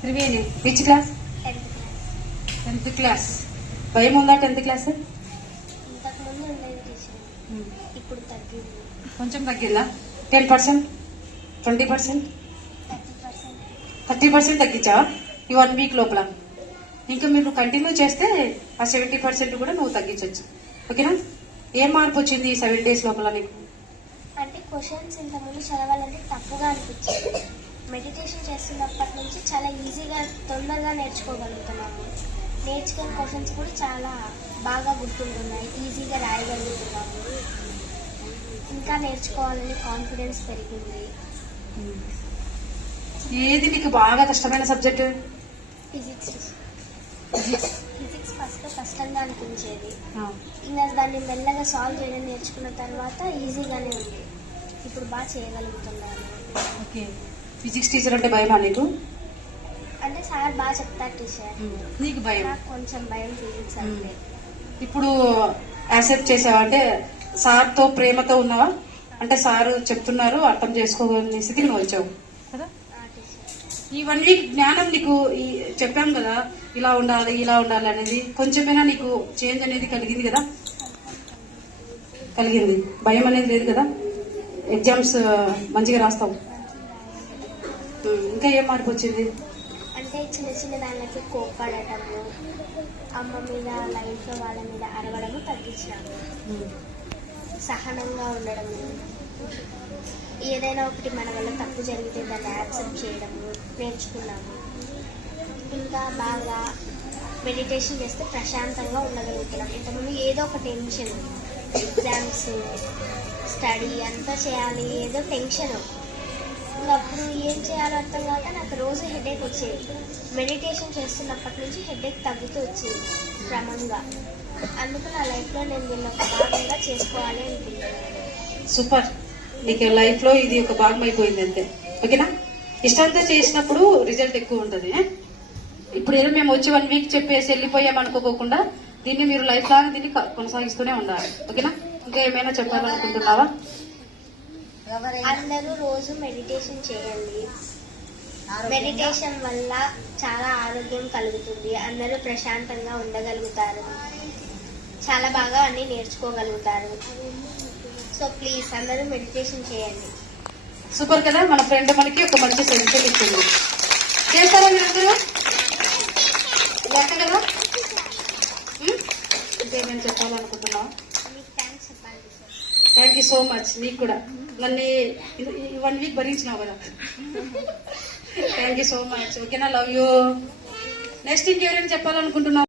Triveni which class? 10th class. భయం ఉందా 10th class? ఇంతకుముందు ఉండేది టీచర్, ఇప్పుడు తగ్గింది. కొంచెం తగ్గిందా? 10%, 20%, 30% తగ్గించావా ఈ 1 వీక్ లోపల? ఇంకా మీరు కంటిన్యూ చేస్తే ఆ 70% కూడా నువ్వు తగ్గించవచ్చు. ఓకేనా? ఏం మార్పు వచ్చింది ఈ 7 days లోపల నీకు? అంటే క్వశ్చన్స్ ఇంతకుముందు చదవాలంటే తప్పుగా అనిపించింది. మెడిటేషన్ చేస్తున్నప్పటి నుంచి చాలా ఈజీగా తొందరగా నేర్చుకోగలుగుతున్నాము. నేర్చుకున్న క్వశ్చన్స్ కూడా చాలా బాగా గుర్తుంటున్నాయి, ఈజీగా రాయగలుగుతున్నాము. ఇంకా నేర్చుకోవాలని కాన్ఫిడెన్స్ పెరిగింది. ఏది నీకు బాగా కష్టమైన సబ్జెక్ట్? ఫిజిక్స్ ఫస్ట్ కష్టంగా అనిపించేది. ఇంకా దాన్ని మెల్లగా సాల్వ్ చేయడం నేర్చుకున్న తర్వాత ఈజీగానే ఉంది. ఇప్పుడు బాగా చేయగలుగుతున్నాను. ఓకే. ఫిజిక్స్ టీచర్ అంటే భయమా నీకు? అంటే సార్ బాగా చెప్తారు టీచర్. నీకు భయం? నాకు కొంచెం భయం ఫిజిక్స్ అంటే. ఇప్పుడు యాక్సెప్ట్ చేసావా? అంటే సార్తో ప్రేమతో ఉన్నావా? అంటే సారు చెప్తున్నారు అర్థం చేసుకోగలిగిన స్థితికి నువ్వు వచ్చావు కదా. ఈ 1 వీక్ జ్ఞానం నీకు చెప్పాం కదా, ఇలా ఉండాలి ఇలా ఉండాలి అనేది కొంచెమైనా నీకు చేంజ్ అనేది కలిగింది కదా? కలిగింది. భయం అనేది లేదు కదా? ఎగ్జామ్స్ మంచిగా రాస్తావు. ఇంకా ఏం మార్పు వచ్చింది? అంటే చిన్న చిన్న దానికి కోప్పడటము, అమ్మ మీద లైఫ్ వాళ్ళ మీద అరవడము తగ్గించాము. సహనంగా ఉండడము, ఏదైనా ఒకటి మన వల్ల తప్పు జరిగితే దాన్ని యాక్సెప్ట్ చేయడము నేర్చుకున్నాము. ఇంకా బాగా మెడిటేషన్ చేస్తే ప్రశాంతంగా ఉండగలుగుతున్నాం. ఇంతకుముందు ఏదో ఒక టెన్షన్, ఎగ్జామ్స్, స్టడీ అంతా చేయాలి, ఏదో టెన్షన్. ఇంకా అప్పుడు ఏం చేయాలో అర్థం కాక నాకు రోజు హెడేక్ వచ్చేది. మెడిటేషన్ చేస్తున్నప్పటి నుంచి హెడేక్ తగ్గుతూ వచ్చేది క్రమంగా. అందుకు నా లైఫ్లో నేను దీన్ని ఒక భాగంగా చేసుకోవాలి అనుకుంటున్నాను. సూపర్. నీకు లైఫ్ లో ఇది ఒక భాగం అయిపోయింది అంతే. ఓకేనా? ఇష్టంతో చేసినప్పుడు రిజల్ట్ ఎక్కువ ఉంటుంది. ఇప్పుడు ఏదో మేము వచ్చి 1 వీక్ చెప్పేసి వెళ్ళిపోయాం అనుకోకుండా దీన్ని మీరు లైఫ్ లాంగ్ దీన్ని కొనసాగిస్తూనే ఉండాలి. ఓకేనా? ఇంకా ఏమైనా చెప్పాలనుకుంటున్నావా? అందరూ రోజు మెడిటేషన్ చేయండి. మెడిటేషన్ వల్ల చాలా ఆరోగ్యం కలుగుతుంది. అందరూ ప్రశాంతంగా ఉండగలుగుతారు, చాలా బాగా అన్ని నేర్చుకోగలుగుతారు. సో ప్లీజ్ అందరూ మెడిటేషన్ చేయండి. సూపర్ కదా. మన ఫ్రెండ్ మనకి ఒక మంచి సజెషన్ ఇచ్చింది. చేస్తారా మీరందరూ? లెక్క కదా. ఇంకేమైనా చెప్పాలనుకుంటున్నావా? థ్యాంక్స్ చెప్పండి sir. Thank you so much. నీకు కూడా నన్ను 1 వీక్ భరించినావు కదా. Thank you so much. ఓకేనా? Love you. నెక్స్ట్ ఇంకెవరైనా చెప్పాలనుకుంటున్నావు?